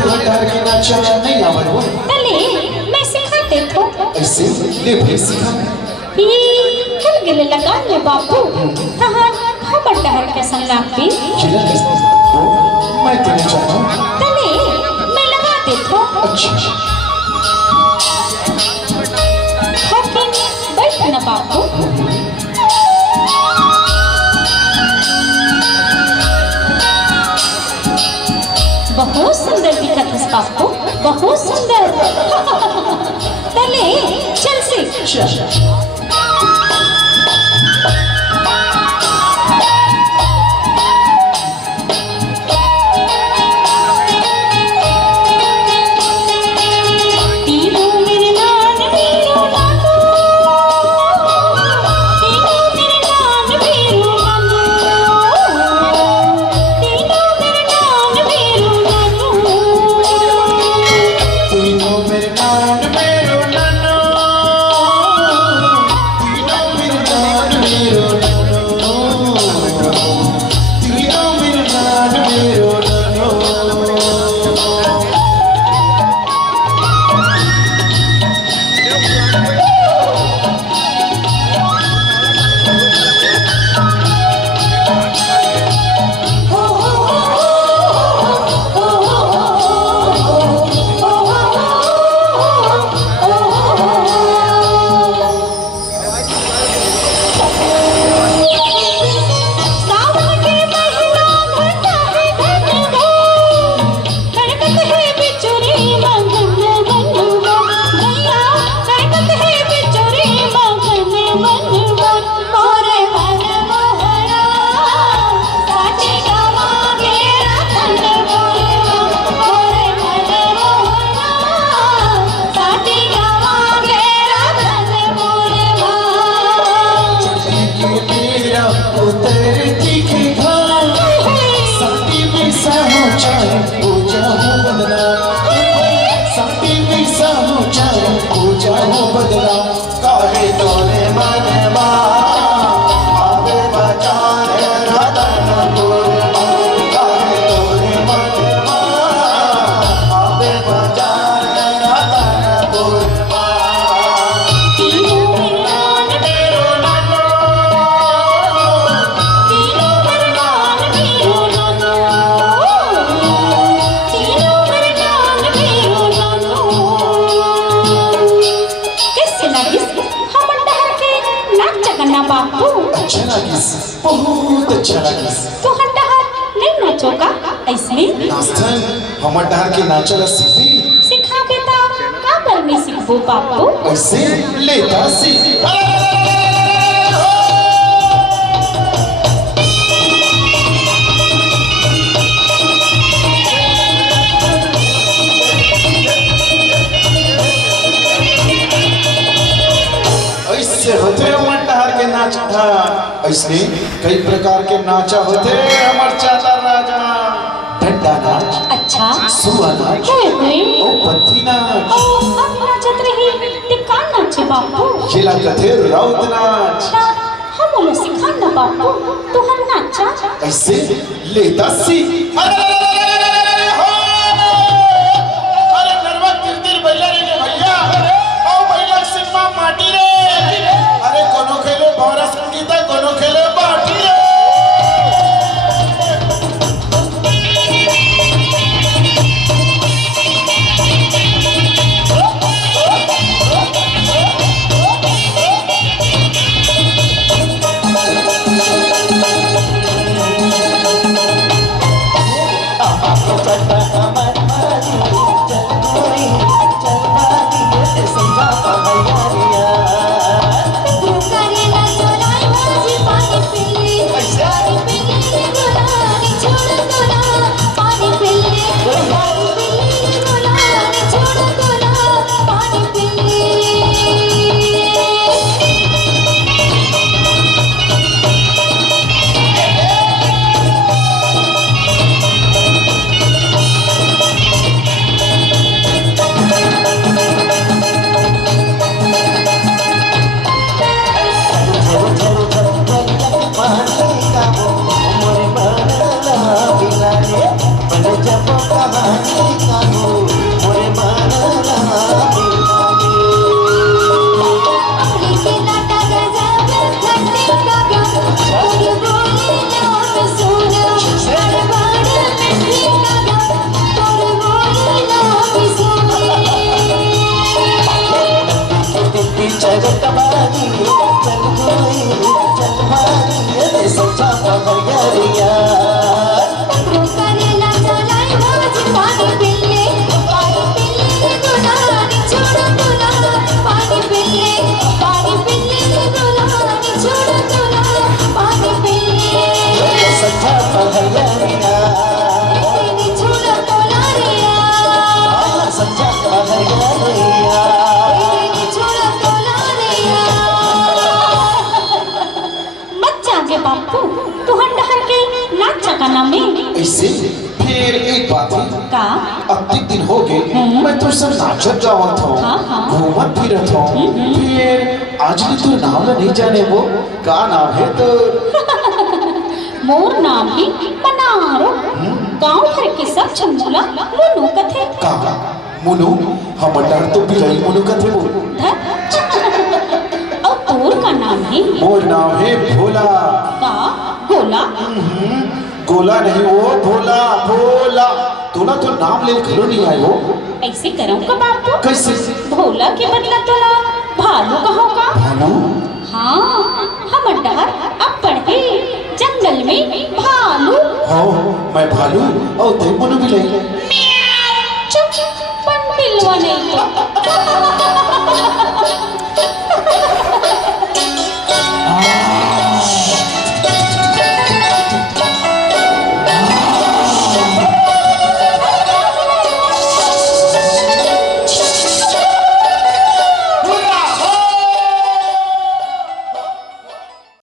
भंडार के नाचा नहीं आवड़ वो तले मैं सिखाते तो ऐसे ले भाई सिखा ये कल गिले लगा ले बापू तहां हम डहर के संग पे जिला कैसे मैं तेरे चाहता हूँ तले मैं लगाते तो अच्छा लेकिन बैठ ना बापू बहुत सुंदर दिखत है बापू बहुत सुंदर तले चल से बहुत अच्छा लगा तो हंडहर नहीं नाचोगा ऐसे नाचन हमर डहर के नाचल सीखी सिखा बेटा का कर में सीखबो बापू ऐसे लेता सी ऐसे होते हमर डहर के नाच था ऐसे कई प्रकार के नाचा होते हमर चाचा राजा डंडा नाच अच्छा सुआ नाच ओ पत्ती नाच ओ अब नाचत रही ते का नाचे बापू जिला कथे राउत नाच हम लोग सिखाना बापू तो हम नाचा ऐसे लेता सी चल कबारी चल गोरी चल मारी ये समझा पहरिया करेला चलाई रोज पानी पिल्ले दुलानी छोड़ दुला पानी पिल्ले दुलानी छोड़ दुला पानी पिल्ले समझा पहरिया छोड़ दुलारिया समझा पहरिया छोड़ दुलारिया मत जागे बापू तू हंडहर के नाचा का नाम है ऐसे फिर एक बात है का अधिक दिन हो गए मैं तो सब नाचत जावत हूँ हाँ, हाँ। घूमत फिरत हूँ फिर आज भी तू नाम ना नहीं जाने वो का नाम है तो मोर नाम है बनारो गांव भर के सब चंचला मुनु कथे का मुनु हम डर तो बिलाई मुनु का थे वो और तोर का नाम है मोर नाम है भोला का गोला गोला नहीं वो भोला भोला तोला तो नाम ले घरो नहीं आए हो ऐसे करो का बापू कैसे भोला के बदला तोला भालू कहो का भालू हाँ हम डर अब पढ़े जंगल में भालू हो मैं भालू और ते मुनु बिलाई चुप पण बिलवा नहीं तो